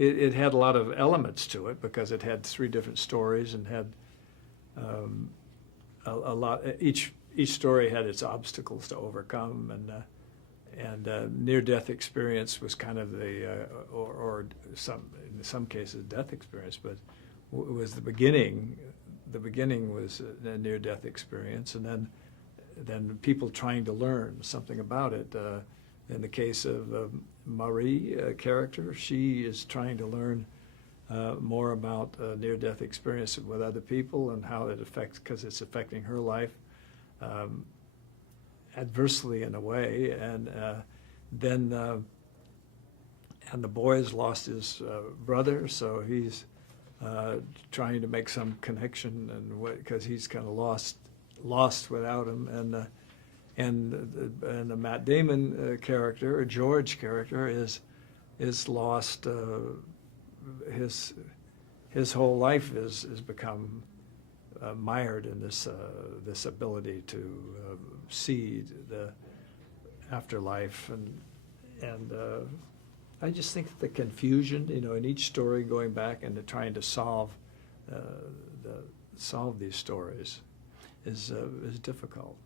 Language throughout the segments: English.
it had a lot of elements to it because it had three different stories and had a lot. Each story had its obstacles to overcome, and near-death experience was kind of the or some in some cases death experience, but it was the beginning. The beginning was a near-death experience, and then people trying to learn something about it. In the case of Marie character, she is trying to learn more about near-death experience with other people and how it affects, because it's affecting her life adversely in a way. And then the boy has lost his brother, so he's trying to make some connection, and because he's kind of lost without him. And the Matt Damon character, George character, is lost. His whole life is become mired in this ability to see the afterlife, and I just think the confusion, in each story, going back and trying to solve these stories is difficult.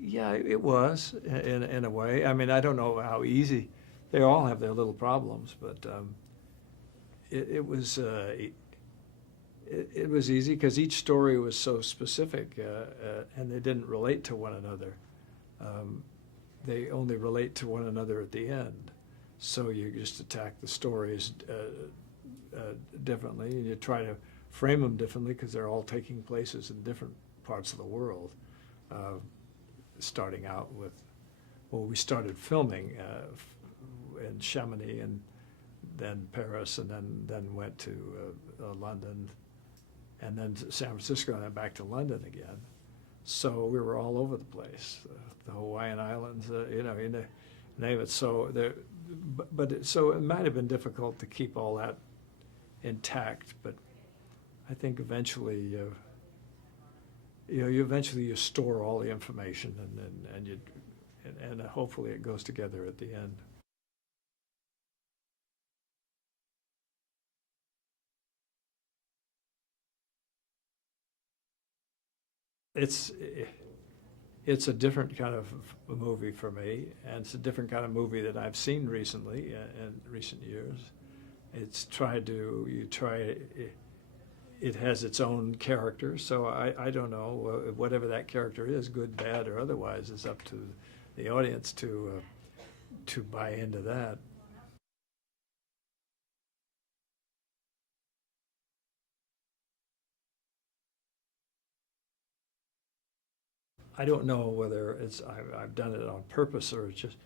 Yeah, it was in a way. I mean, I don't know how easy. They all have their little problems, but it was it was easy because each story was so specific, and they didn't relate to one another. They only relate to one another at the end. So you just attack the stories differently, and you try to frame them differently because they're all taking places in different parts of the world. Starting out with, we started filming in Chamonix and then Paris, and then went to London, and then San Francisco, and then back to London again. So we were all over the place, the Hawaiian Islands, you name it. So so it might have been difficult to keep all that intact, but I think eventually. You store all the information, and hopefully it goes together at the end. It's a different kind of movie for me, and it's a different kind of movie that I've seen recently in recent years. It has its own character, so I don't know, whatever that character is, good, bad, or otherwise, is up to the audience to buy into that. I don't know whether I've done it on purpose or it's just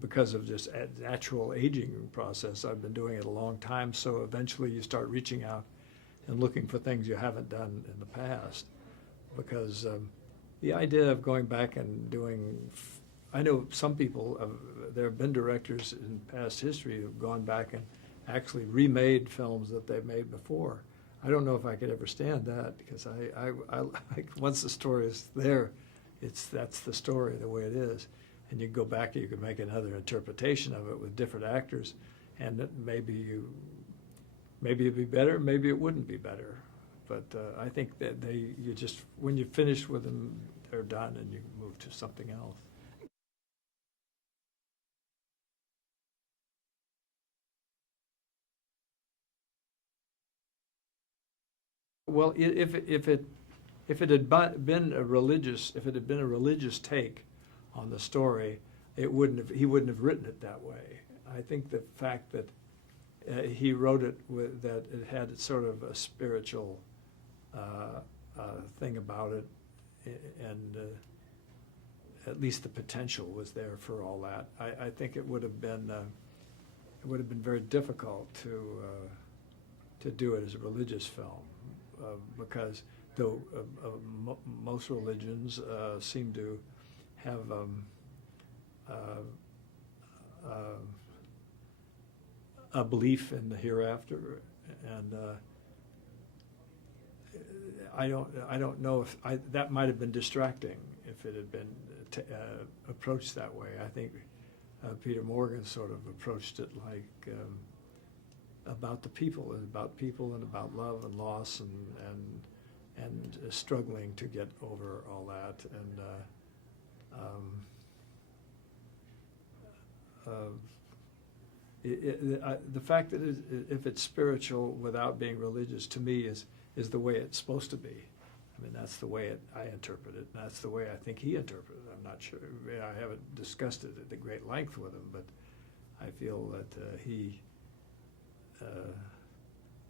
because of just natural aging process. I've been doing it a long time, so eventually you start reaching out and looking for things you haven't done in the past, because the idea of going back and doing, I know some people, there have been directors in past history who've gone back and actually remade films that they've made before. I don't know if I could ever stand that, because I like, once the story is there, that's the story the way it is, and you go back and you can make another interpretation of it with different actors, and maybe it'd be better, maybe it wouldn't be better. But I think that when you finish with them, they're done, and you move to something else. Well, if it had been a religious take on the story, he wouldn't have written it that way. I think the fact that he wrote it that it had sort of a spiritual thing about it, and at least the potential was there for all that. I think it would have been very difficult to do it as a religious film, because though most religions seem to have a belief in the hereafter, and I don't know if that might have been distracting if it had been approached that way. I think Peter Morgan sort of approached it like about people and about love and loss and struggling to get over all that and the fact that if it's spiritual without being religious, to me is the way it's supposed to be. I mean, that's the way I interpret it. That's the way I think he interpreted it. I'm not sure. I haven't discussed it at great length with him, but I feel that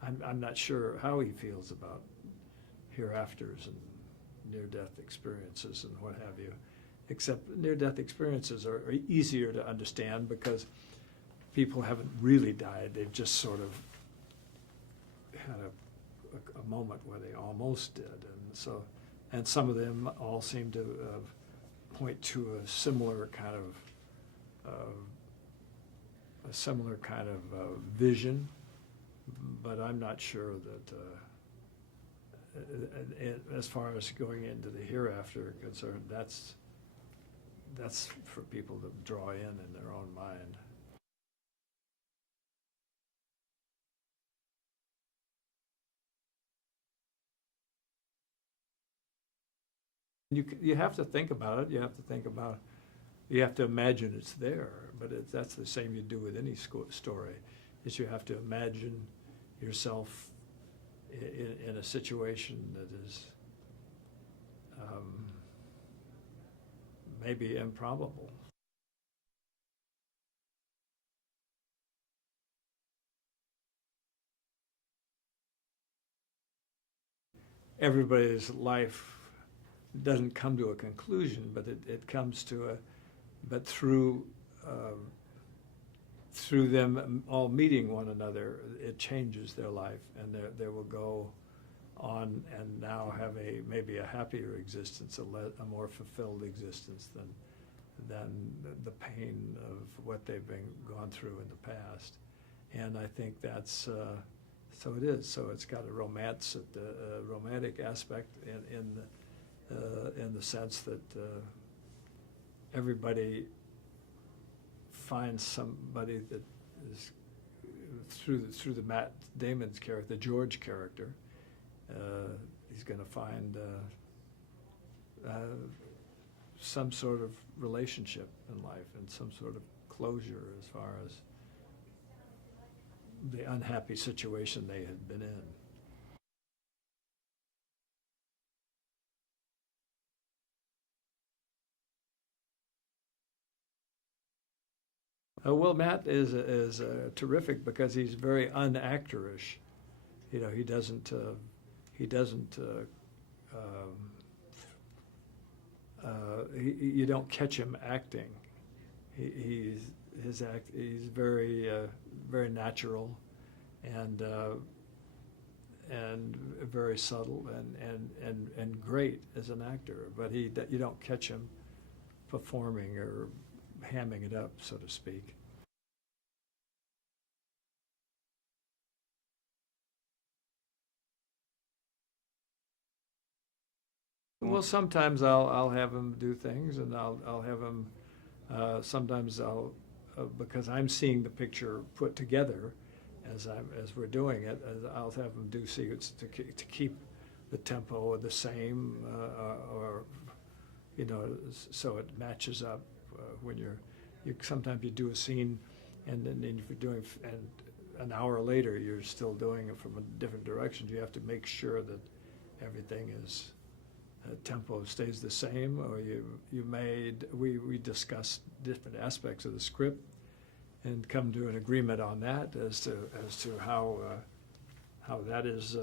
I'm not sure how he feels about hereafters and near-death experiences and what have you. Except near-death experiences are easier to understand because people haven't really died. They've just sort of had a moment where they almost did. And some of them all seem to point to a similar kind of vision, but I'm not sure that as far as going into the hereafter concerned, that's for people to draw in their own mind. You have to think about it. You have to imagine it's there. But that's the same you do with any story. Is you have to imagine yourself in a situation that is maybe improbable. Everybody's life doesn't come to a conclusion, but it comes to but through them all meeting one another, it changes their life, and they will go on and now have maybe a happier existence, a more fulfilled existence than the pain of what they've gone through in the past. And I think that's so it is. So it's got a romantic aspect in the sense that everybody finds somebody that is through the Matt Damon's character, the George character. He's going to find some sort of relationship in life and some sort of closure as far as the unhappy situation they had been in. Well, Matt is terrific because he's very unactorish. You know, he doesn't you don't catch him acting. He's very very natural and very subtle and great as an actor. But you don't catch him performing or hamming it up, so to speak. Well, sometimes I'll have him do things, and I'll have him. Sometimes because I'm seeing the picture put together as we're doing it. I'll have him do sequences to keep the tempo the same, or so it matches up. When sometimes you do a scene, and then if you're doing and an hour later you're still doing it from a different direction. You have to make sure that everything is. Tempo stays the same, or we discuss different aspects of the script and come to an agreement on that as to how that is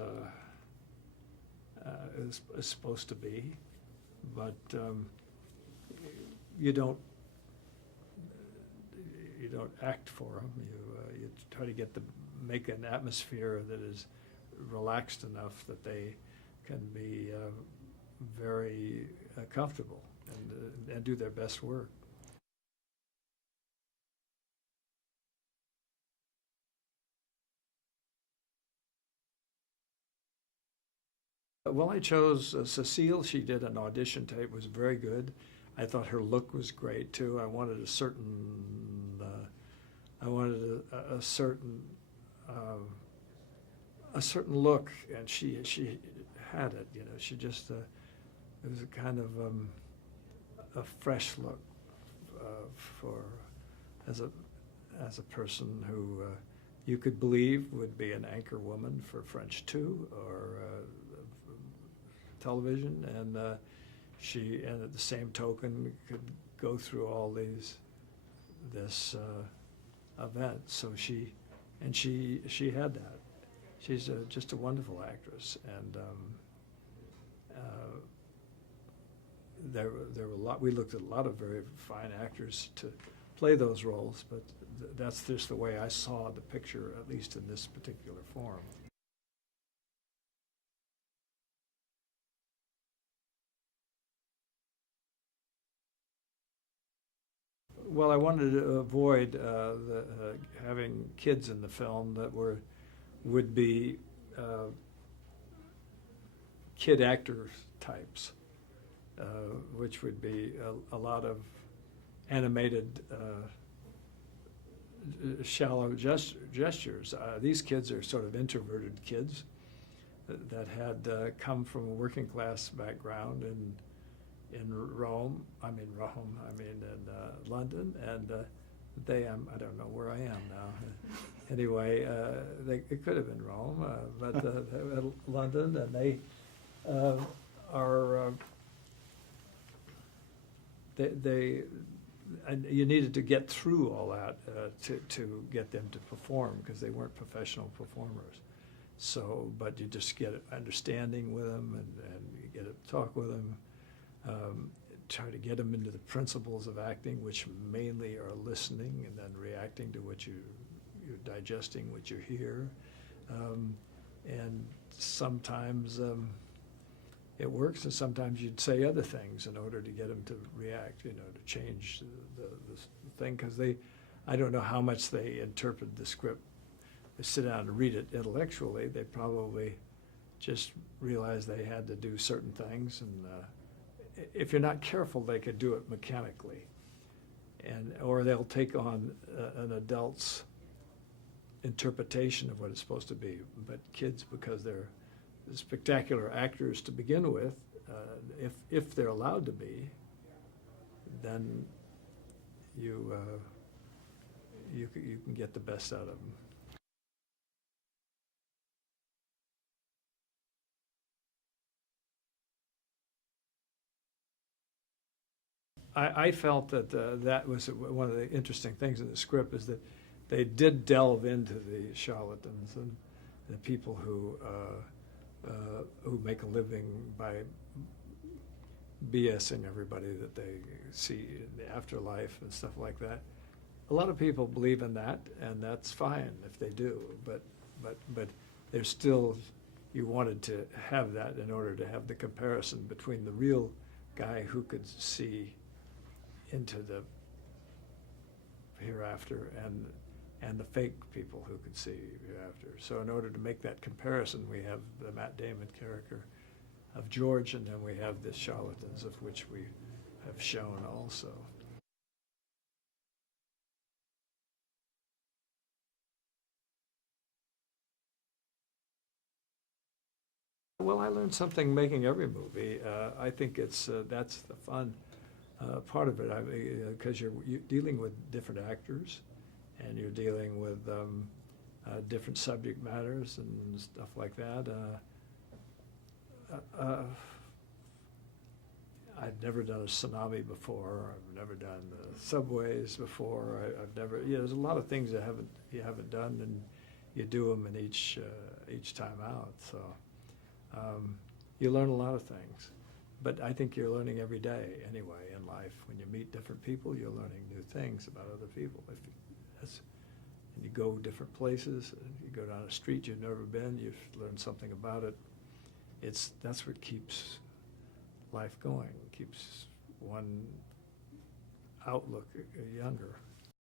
supposed to be, but you don't act for them. You try to make an atmosphere that is relaxed enough that they can be very comfortable and do their best work. Well, I chose Cecile. She did an audition tape, was very good. I thought her look was great too. I wanted uh, a certain look, and she had it. You know, she just it was a kind of a fresh look for as a as a person who you could believe would be an anchor woman for French 2 or television, and and at the same token could go through all this event. So she had that. She's just a wonderful actress, and there were a lot. We looked at a lot of very fine actors to play those roles, but that's just the way I saw the picture, at least in this particular form. Well, I wanted to avoid having kids in the film that would be uh, kid actor types, uh, which would be a lot of animated, shallow gestures. These kids are sort of introverted kids that had come from a working class background in Rome. I mean in London, and I don't know where I am now. Anyway, it could have been Rome, but London, and they are they and you needed to get through all that to get them to perform, because they weren't professional performers. So, but you just get understanding with them, and you get to talk with them. Try to get them into the principles of acting, which mainly are listening and then reacting to what you're digesting what you hear, and sometimes it works, and sometimes you'd say other things in order to get them to react, you know, to change the thing, because I don't know how much they interpret the script. They sit down and read it intellectually. They probably just realized they had to do certain things, and if you're not careful, they could do it mechanically, or they'll take on an adult's interpretation of what it's supposed to be. But kids, because they're spectacular actors to begin with, if they're allowed to be, then you can get the best out of them. I felt that that was one of the interesting things in the script, is that they did delve into the charlatans and the people who make a living by BSing everybody that they see in the afterlife and stuff like that. A lot of people believe in that, and that's fine if they do. But there's still, you wanted to have that in order to have the comparison between the real guy who could see into the hereafter and the fake people who could see hereafter. So in order to make that comparison, we have the Matt Damon character of George, and then we have the charlatans, of which we have shown also. Well, I learned something making every movie. I think that's the fun part of it, because you're dealing with different actors, and you're dealing with different subject matters and stuff like that. I've never done a tsunami before. I've never done the subways before. I've never. There's a lot of things you haven't done, and you do them in each time out. So you learn a lot of things. But I think you're learning every day anyway in life. When you meet different people, you're learning new things about other people. And you go different places. You go down a street you've never been. You've learned something about it. That's what keeps life going. Keeps one outlook younger.